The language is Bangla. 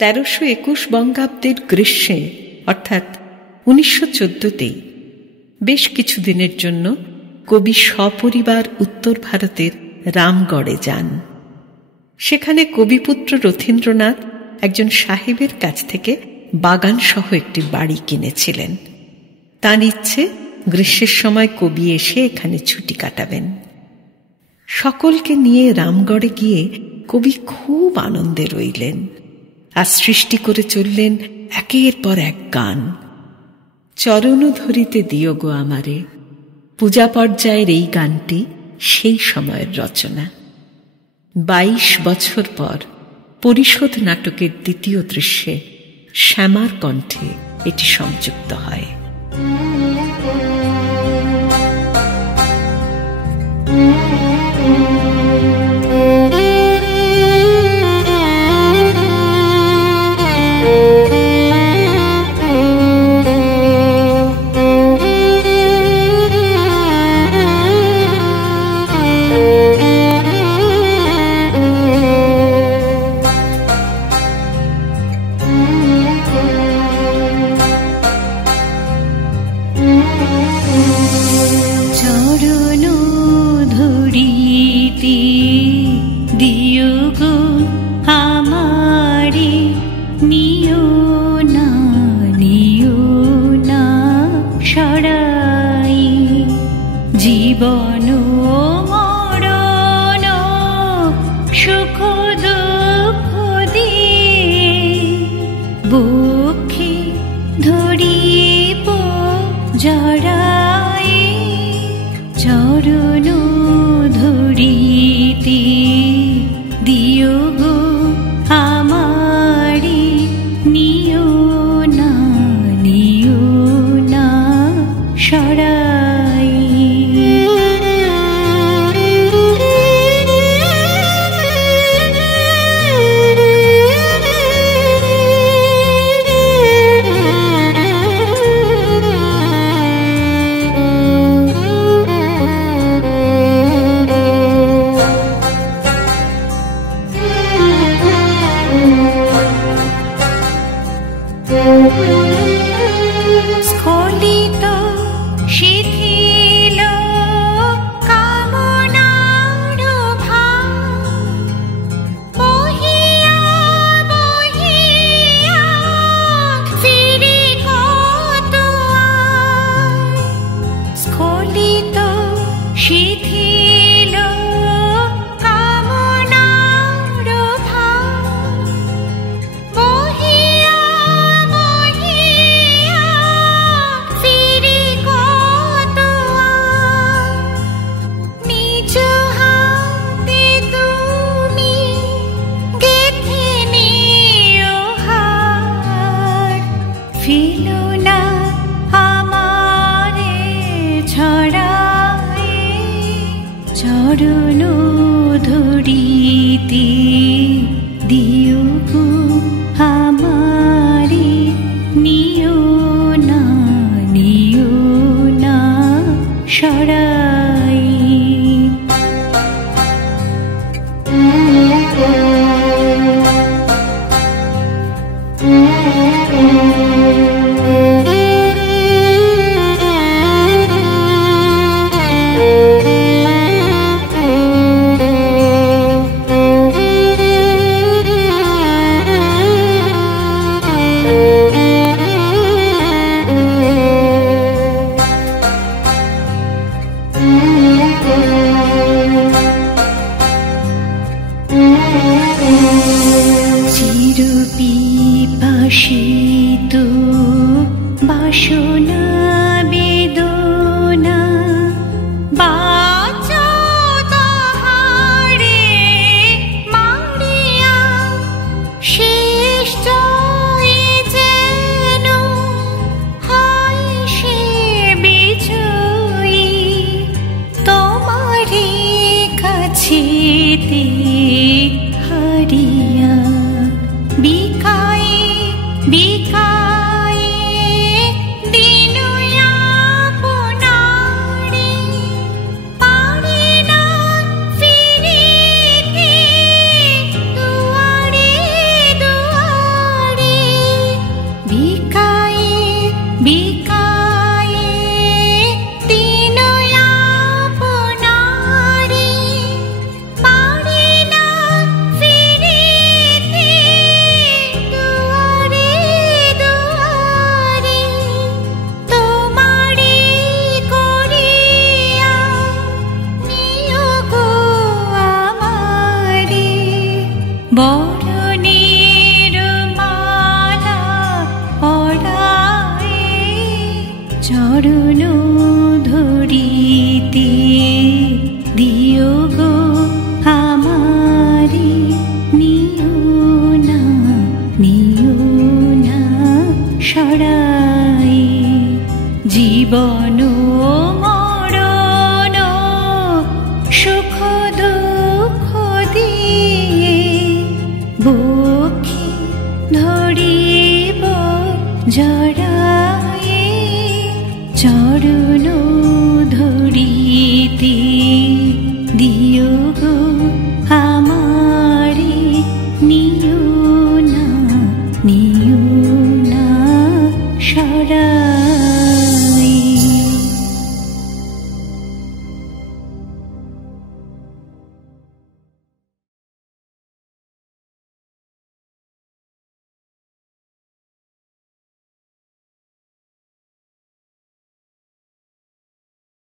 1321 বঙ্গাব্দের গ্রীষ্মে অর্থাৎ 1914 বেশ কিছুদিনের জন্য কবি সপরিবার উত্তর ভারতের রামগড়ে যান। সেখানে কবিপুত্র রথীন্দ্রনাথ একজন সাহেবের কাছ থেকে বাগান সহ একটি বাড়ি কিনেছিলেন। তাঁর ইচ্ছে গ্রীষ্মের সময় কবি এসে এখানে ছুটি কাটাবেন। সকলকে নিয়ে রামগড়ে গিয়ে কবি খুব আনন্দে রইলেন আর সৃষ্টি করে চললেন একের পর এক গান। চরণ ধরিতে দিও গো আমারে, পূজা পর্যায়ের এই গানটি সেই সময়ের রচনা। 22 বছর পর পরিশোধ নাটকের দ্বিতীয় দৃশ্যে শ্যামার কণ্ঠে এটি সংযুক্ত হয়। জীবন মরণ সুখ দুঃখ দিয়ে বুকে ধরিব জড়াই, চরণ ধরিতে দিও গো আমারে, নিও না সরাই। স্খলিত শিথিল কামনার ভার, বহিয়া বহিয়া ফিরে কত আর। স্খলিত শিথিল কামনার ভার, বহিয়া বহিয়া ফিরে কত আর। নিজ হাতে তুমি গেঁথে নিও হার, ফেলো না আমারে ছড়াই, চরণ ধরিতে দিও গো আমারে, নিও না সরাই। চিরপিপাসিত বাসনা বেদনা বাঁচো তাহারে মারিয়া, শেষ জয়ে যেন হয় সে বিজয়ী, তোমারে কাছেতে হারিয়া। বিকায়ে বিকায়ে দিন নির্মালা পড়ায় চরণ ধরিতে দিও গো আমারে নিও না সরাই জীবন মরণ সুখ দুঃখ দিয়ে বুকে ধরিব জড়ায়ে চরণ ধরিতে দিও গো আমারে নিও না সরাই।